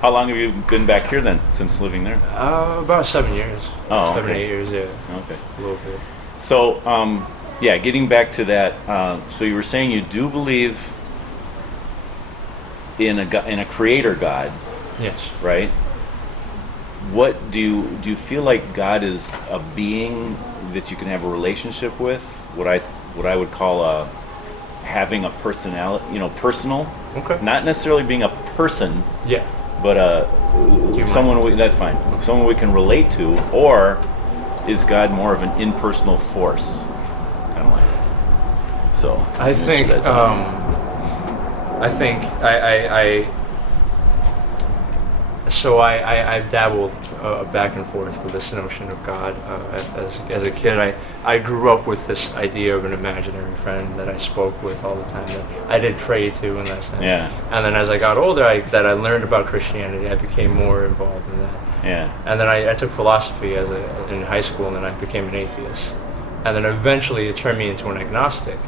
How long have you been back here then, since living there? About 7 years. Oh, okay. 7, 8 years, yeah. Okay. A little bit. So, getting back to that, so you were saying you do believe in a creator God, Yes. right? What do you feel like God is a being that you can have a relationship with? What I would call having a personality, personal. Okay. Not necessarily being a person, Yeah. but someone that's fine. Someone we can relate to, or is God more of an impersonal force? Kind of like. So. I think. I've dabbled back and forth with this notion of God. As a kid, I grew up with this idea of an imaginary friend that I spoke with all the time, that I did pray to in that sense. Yeah. And then as I got older, I learned about Christianity, I became more involved in that. Yeah. And then I took philosophy in high school, and then I became an atheist. And then eventually it turned me into an agnostic.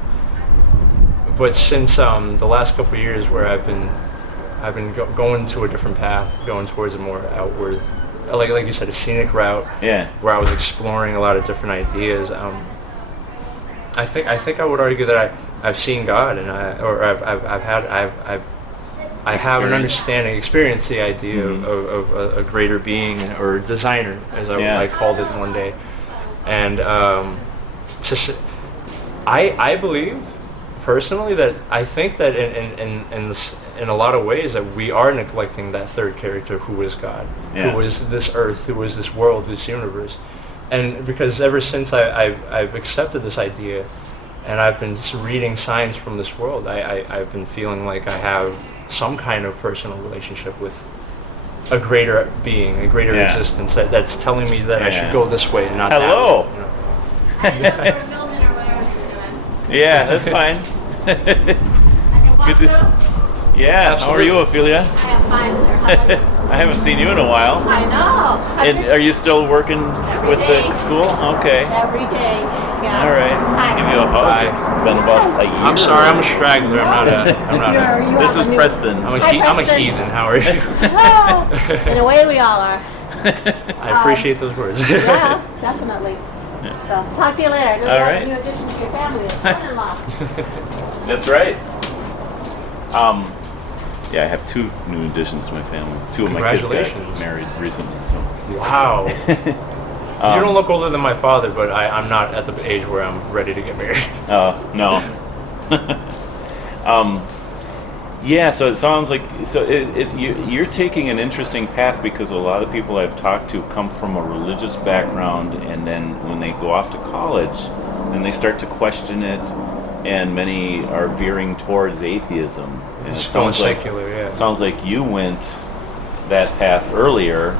But since the last couple of years, where I've been going to a different path, going towards a more outward, like you said, a scenic route. Yeah. Where I was exploring a lot of different ideas. I think I would argue that I've seen God, and I have an understanding, experienced the idea of a greater being, or designer, as I called it one day. And I believe personally that I think that in a lot of ways that we are neglecting that third character, who is God, who is this earth, who is this world, this universe. And because ever since I've accepted this idea, and I've been just reading signs from this world, I've been feeling like I have some kind of personal relationship with a greater being, a greater existence that's telling me that I should go this way and not that way. Hello. Yeah, that's fine. Good to, yeah, Absolutely. How are you, Ophelia? I am fine, sir. I haven't seen you in a while. I know. And are you still working with day. the school? Okay. Every day. Yeah. All right. Hi. Give you a hug. Hi. It's been about a year. I'm sorry, I'm a straggler. I'm not a. This is Preston. I'm a heathen. How are you? Oh, in a way, we all are. I appreciate those words. Yeah, definitely. So, talk to you later. All right. New addition to your family, a son-in-law. That's right. Yeah, I have 2 new additions to my family. 2 of my kids got married recently. So. Wow. You don't look older than my father, but I'm not at the age where I'm ready to get married. No. Yeah, so it sounds like you're taking an interesting path, because a lot of people I've talked to come from a religious background, and then when they go off to college, then they start to question it, and many are veering towards atheism. And it sounds like secular, yeah. Sounds like you went that path earlier,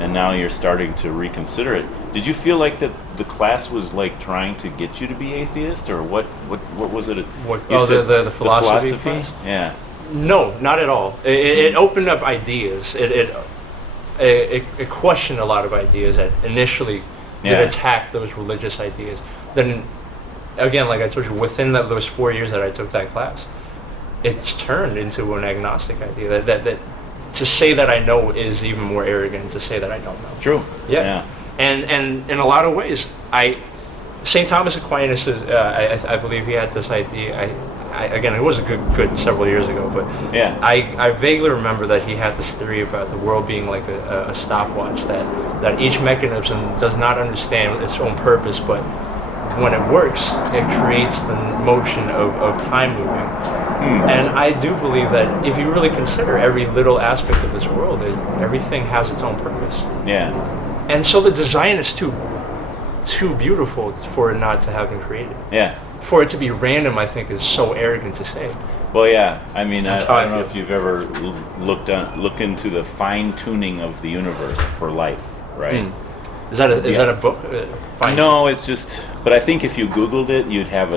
and now you're starting to reconsider it. Did you feel like that the class was like trying to get you to be atheist, or what was it? The philosophy class? Yeah. No, not at all. It opened up ideas. It questioned a lot of ideas that initially did attack those religious ideas. Then, again, like I told you, within those 4 years that I took that class, it's turned into an agnostic idea. That to say that I know is even more arrogant than to say that I don't know. True. Yeah. And in a lot of ways, St. Thomas Aquinas, I believe he had this idea. Again, it was a good several years ago, but I vaguely remember that he had this theory about the world being like a stopwatch, that each mechanism does not understand its own purpose, but when it works, it creates the motion of time moving. And I do believe that if you really consider every little aspect of this world, everything has its own purpose. Yeah. And so the design is too beautiful for it not to have been created. Yeah. For it to be random, I think, is so arrogant to say. Well, yeah. I mean, I don't know feel. if you've ever look into the fine tuning of the universe for life, right? Is that a book? No, it's just. But I think if you Googled it, you'd have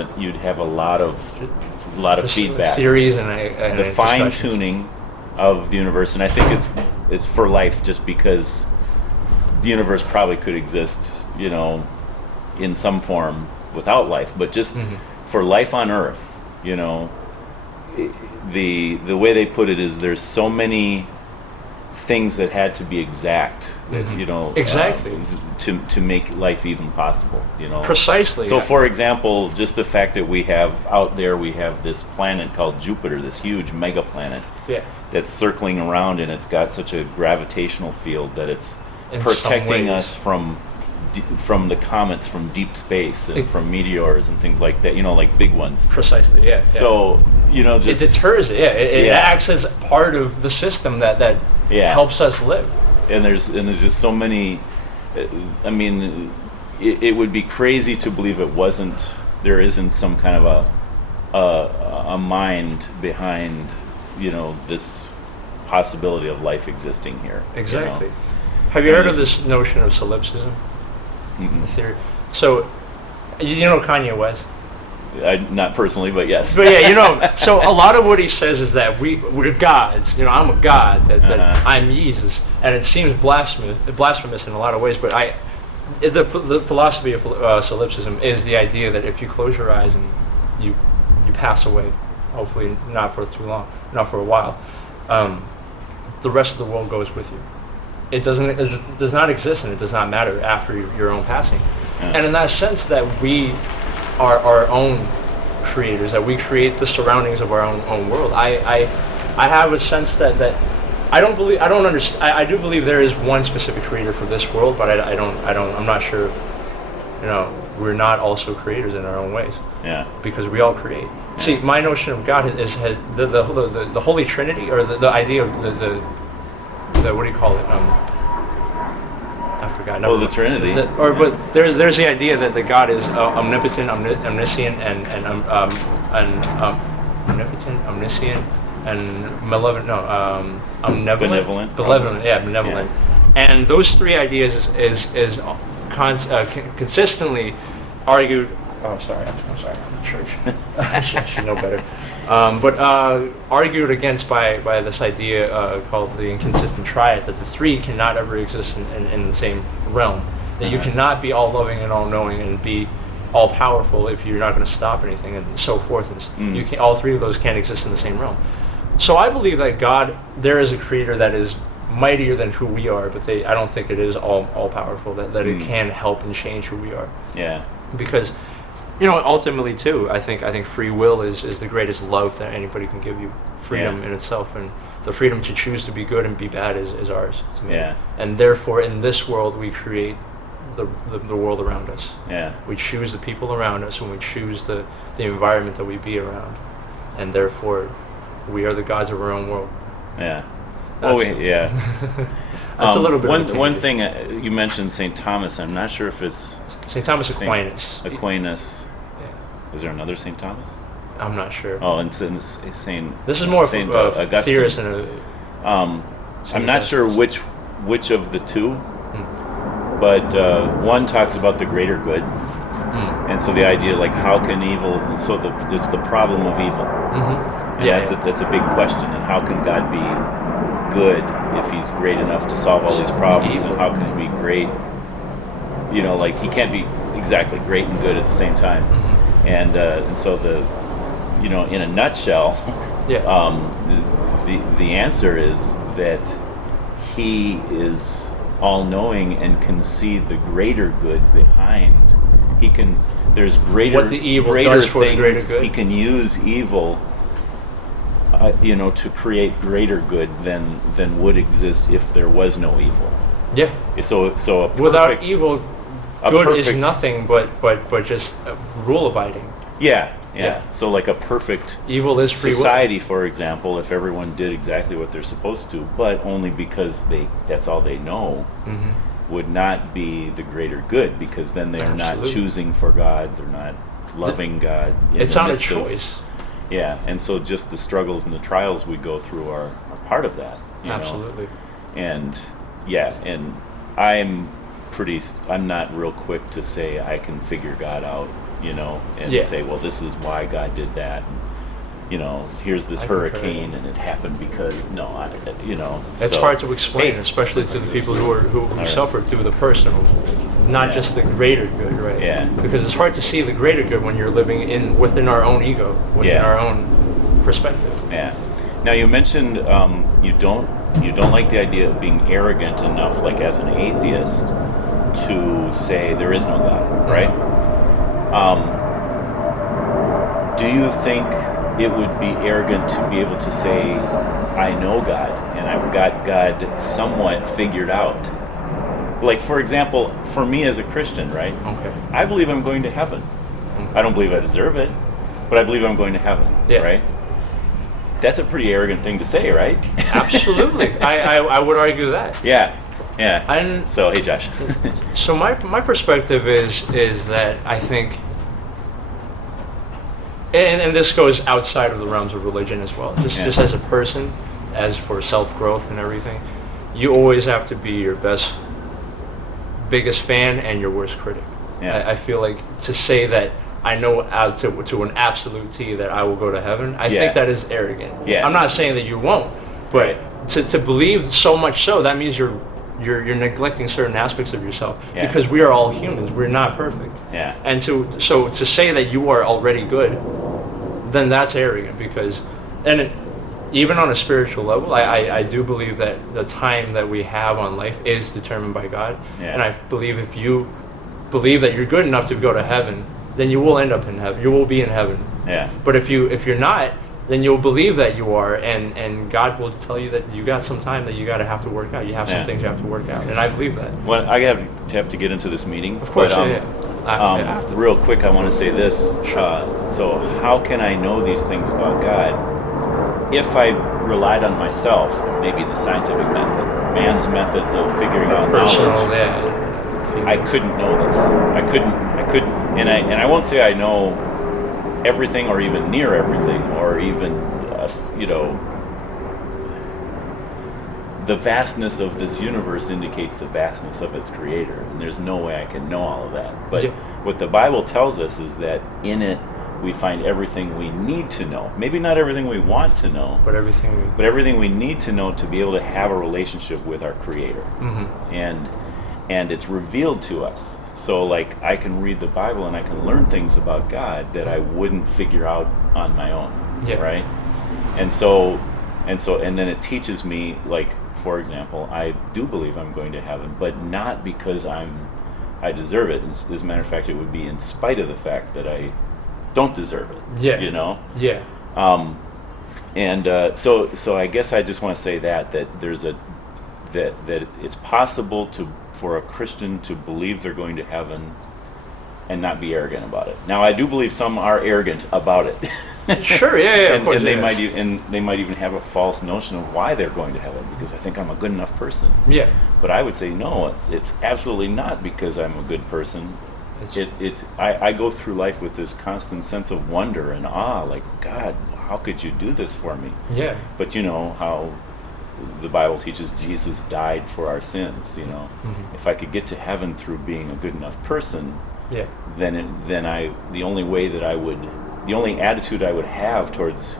a lot of feedback. Theories and the fine tuning of the universe, and I think it's for life, just because the universe probably could exist, in some form without life, but just for life on Earth, the way they put it is there's so many things that had to be exact that exactly to make life even possible. Precisely. So, for example, just the fact that we have this planet called Jupiter, this huge mega planet. Yeah. That's circling around, and it's got such a gravitational field that it's In protecting some ways. us from the comets from deep space and from meteors and things like that. Like big ones. Precisely. Yeah. So it just deters it. Yeah. It acts as part of the system that helps us live. And there's just so many. I mean, it would be crazy to believe there isn't some kind of a mind behind this possibility of life existing here. Exactly. Have you heard of this notion of solipsism? The theory. So, you know Kanye West? Not personally, but yes. But yeah, so a lot of what he says is that we're gods. I'm a god, that I'm Jesus, and it seems blasphemous in a lot of ways. But the philosophy of solipsism is the idea that if you close your eyes and you pass away, hopefully not for too long, not for a while, the rest of the world goes with you. It does not exist, and it does not matter after your own passing. And in that sense, that we are our own creators, that we create the surroundings of our own world. I have a sense that I do believe there is one specific creator for this world, but I'm not sure if, we're not also creators in our own ways. Yeah. Because we all create. See, my notion of God is the Holy Trinity, or the idea of the what do you call it? I forgot. The Trinity. But there's the idea that the God is omnipotent, omniscient, and omnipotent, omniscient, and malevolent. No, omnivolent. Benevolent. Yeah, benevolent. Yeah. And those three ideas is consistently argued. Oh, sorry. I'm sorry. I'm in church. I should know better. But argued against by this idea called the inconsistent triad, that the three cannot ever exist in the same realm. That you cannot be all loving and all knowing and be all powerful if you're not going to stop anything, and so forth. And you can, all three of those can't exist in the same realm. So I believe that God, there is a creator that is mightier than who we are, but I don't think it is all powerful. That it can help and change who we are. Yeah. Because ultimately too, I think free will is the greatest love that anybody can give you. Freedom in itself, and the freedom to choose to be good and be bad is ours. To me. Yeah. And therefore, in this world, we create the world around us. Yeah. We choose the people around us, and we choose the environment that we be around, and therefore, we are the gods of our own world. Yeah. Yeah. That's a little bit. One thing you mentioned, St. Thomas. I'm not sure if it's St. Thomas Aquinas. Aquinas. Yeah. Is there another St. Thomas? I'm not sure. Oh, and St. This is more St. of Augustine. theorist and I'm not sure which of the two, but one talks about the greater good, and so the idea, like, how can evil? So it's the problem of evil. That's a big question. And how can God be good if He's great enough to solve all these problems? Evil. And how can He be great? Like, He can't be exactly great and good at the same time. And so in a nutshell, the answer is that He is all-knowing and can see the greater good behind. There's greater what the evil greater does for things. the greater good. He can use evil, to create greater good than would exist if there was no evil. Yeah. So without evil, good is nothing but just rule abiding. Yeah. So like a perfect evil is free society, for example, if everyone did exactly what they're supposed to, but only because that's all they know, would not be the greater good, because then they're not choosing for God, they're not loving God. It's not a choice. And so just the struggles and the trials we go through are part of that. Absolutely. And I'm not real quick to say I can figure God out, and say, well, this is why God did that. Here's this hurricane, and it happened because It's hard to explain, especially to the people who suffer through the personal, not just the greater good, right? Yeah. Because it's hard to see the greater good when you're living within our own ego, within our own perspective. Yeah. Now you mentioned you don't like the idea of being arrogant enough, like as an atheist, to say there is no God, right? Do you think it would be arrogant to be able to say, I know God and I've got God somewhat figured out? Like, for example, for me as a Christian, right? Okay. I believe I'm going to heaven. I don't believe I deserve it, but I believe I'm going to heaven, right? That's a pretty arrogant thing to say, right? Absolutely. I would argue that. Yeah. And so, hey, Josh. So my perspective is that I think, and this goes outside of the realms of religion as well, just as a person, as for self-growth and everything, you always have to be your biggest fan and your worst critic. Yeah. I feel like to say that I know out to an absolute T that I will go to heaven, I think that is arrogant. Yeah. I'm not saying that you won't, but to believe so much so, that means you're neglecting certain aspects of yourself, because we are all humans. We're not perfect. Yeah. And to say that you are already good, then that's arrogant, because even on a spiritual level, I do believe that the time that we have on life is determined by God. Yeah. And I believe if you believe that you're good enough to go to heaven, then you will end up in heaven. You will be in heaven. Yeah. But if you're not, then you'll believe that you are, and God will tell you that you got some time that you have to work out. You have some things you have to work out, and I believe that. Well, I have to get into this meeting. Of course, real quick, I want to say this. So how can I know these things about God? If I relied on myself, maybe the scientific method, man's methods of figuring out knowledge, I couldn't know this. I couldn't, and I won't say I know everything or even near everything or even, the vastness of this universe indicates the vastness of its creator, and there's no way I can know all of that. But what the Bible tells us is that in it we find everything we need to know. Maybe not everything we want to know, but everything we need to know to be able to have a relationship with our creator. Mm-hmm. And it's revealed to us. So like I can read the Bible and I can learn things about God that I wouldn't figure out on my own. Yeah. Right? And then it teaches me, like, for example, I do believe I'm going to heaven, but not because I deserve it. As a matter of fact, it would be in spite of the fact that I don't deserve it. Yeah. You know? Yeah. So I guess I just want to say that there's that it's possible for a Christian to believe they're going to heaven and not be arrogant about it. Now, I do believe some are arrogant about it. Sure, yeah, of course. And they might even have a false notion of why they're going to heaven, because I think I'm a good enough person. Yeah. But I would say no, it's absolutely not because I'm a good person. I go through life with this constant sense of wonder and awe, like, God, how could you do this for me? Yeah. But you know how the Bible teaches Jesus died for our sins, you know. Mm-hmm. If I could get to heaven through being a good enough person, then the only attitude I would have towards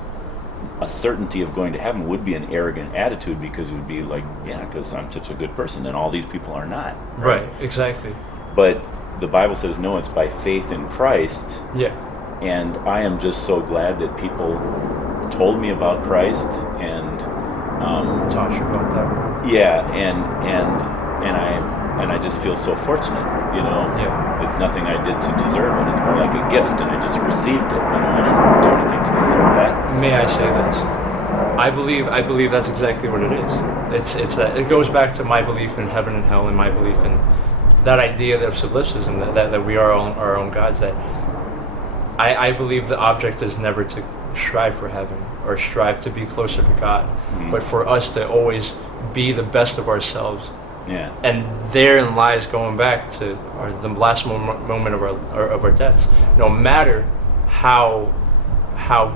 a certainty of going to heaven would be an arrogant attitude, because it would be like, because I'm such a good person and all these people are not. Right, exactly. But the Bible says no, it's by faith in Christ. Yeah. And I am just so glad that people told me about Christ and taught you about that. Yeah, and I just feel so fortunate, you know. Yeah. It's nothing I did to deserve it. It's more like a gift, and I just received it. You know, I didn't do anything to deserve that. May I say this? I believe that's exactly what it is. It's that it goes back to my belief in heaven and hell, and my belief in that idea of solipsism, that we are our own gods. That I believe the object is never to strive for heaven or strive to be closer to God, but for us to always be the best of ourselves. Yeah. And therein lies going back to the last moment of our deaths. No matter how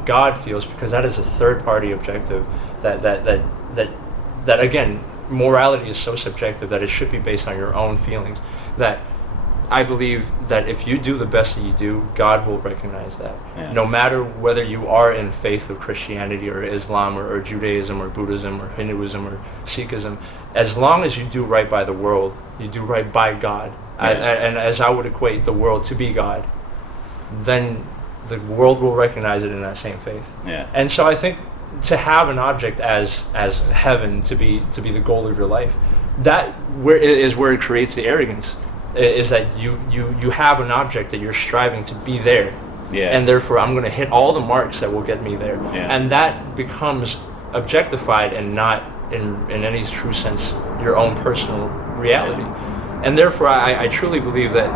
God feels, because that is a third party objective. That again, morality is so subjective that it should be based on your own feelings. That I believe that if you do the best that you do, God will recognize that. Yeah. No matter whether you are in faith of Christianity or Islam or Judaism or Buddhism or Hinduism or Sikhism, as long as you do right by the world, you do right by God, and as I would equate the world to be God, then the world will recognize it in that same faith. Yeah. And so I think to have an object as heaven to be the goal of your life, that is where it creates the arrogance. Is that you have an object that you're striving to be there, and therefore I'm going to hit all the marks that will get me there, and that becomes objectified and not in any true sense your own personal reality. And therefore I truly believe that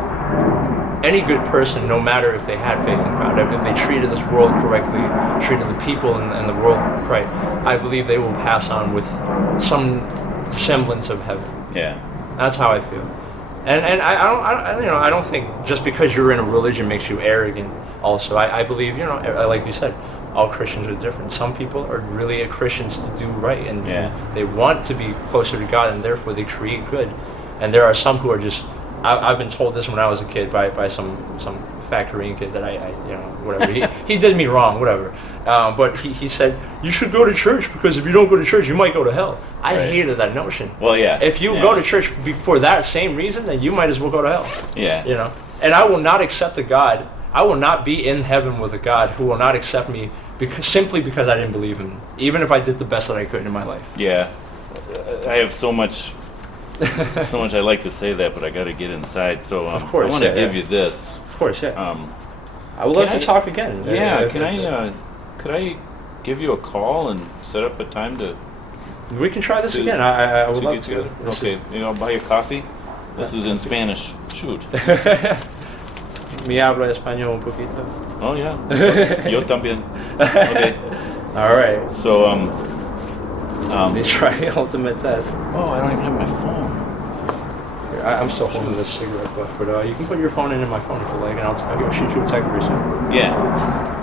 any good person, no matter if they had faith in God, if they treated this world correctly, treated the people and the world right, I believe they will pass on with some semblance of heaven. Yeah, that's how I feel. And I don't think just because you're in a religion makes you arrogant. Also, I believe, like you said, all Christians are different. Some people are really Christians to do right, and they want to be closer to God, and therefore they create good. And there are some who are just. I've been told this when I was a kid by some factory kid that I whatever he did me wrong, whatever. But he said you should go to church because if you don't go to church, you might go to hell. I hated that notion. Well, yeah. If you go to church for that same reason, then you might as well go to hell. Yeah. And I will not accept a God. I will not be in heaven with a God who will not accept me simply because I didn't believe in him, even if I did the best that I could in my life. Yeah. I have so much I'd like to say that, but I got to get inside. So of course, I want to give you this. Of course, yeah. I would love to talk again. Yeah. Could I give you a call and set up a time to? We can try this again. I would love get together. Okay. I'll buy you coffee. This is in Spanish. Shoot. Mi habla español un poquito. Oh yeah. Yo también. Okay. All right. So let me try the ultimate test. Oh, I don't even have my phone. Here, I'm still holding this cigarette butt, but you can put your phone in my phone if you like, and I'll shoot you a text very soon. Yeah.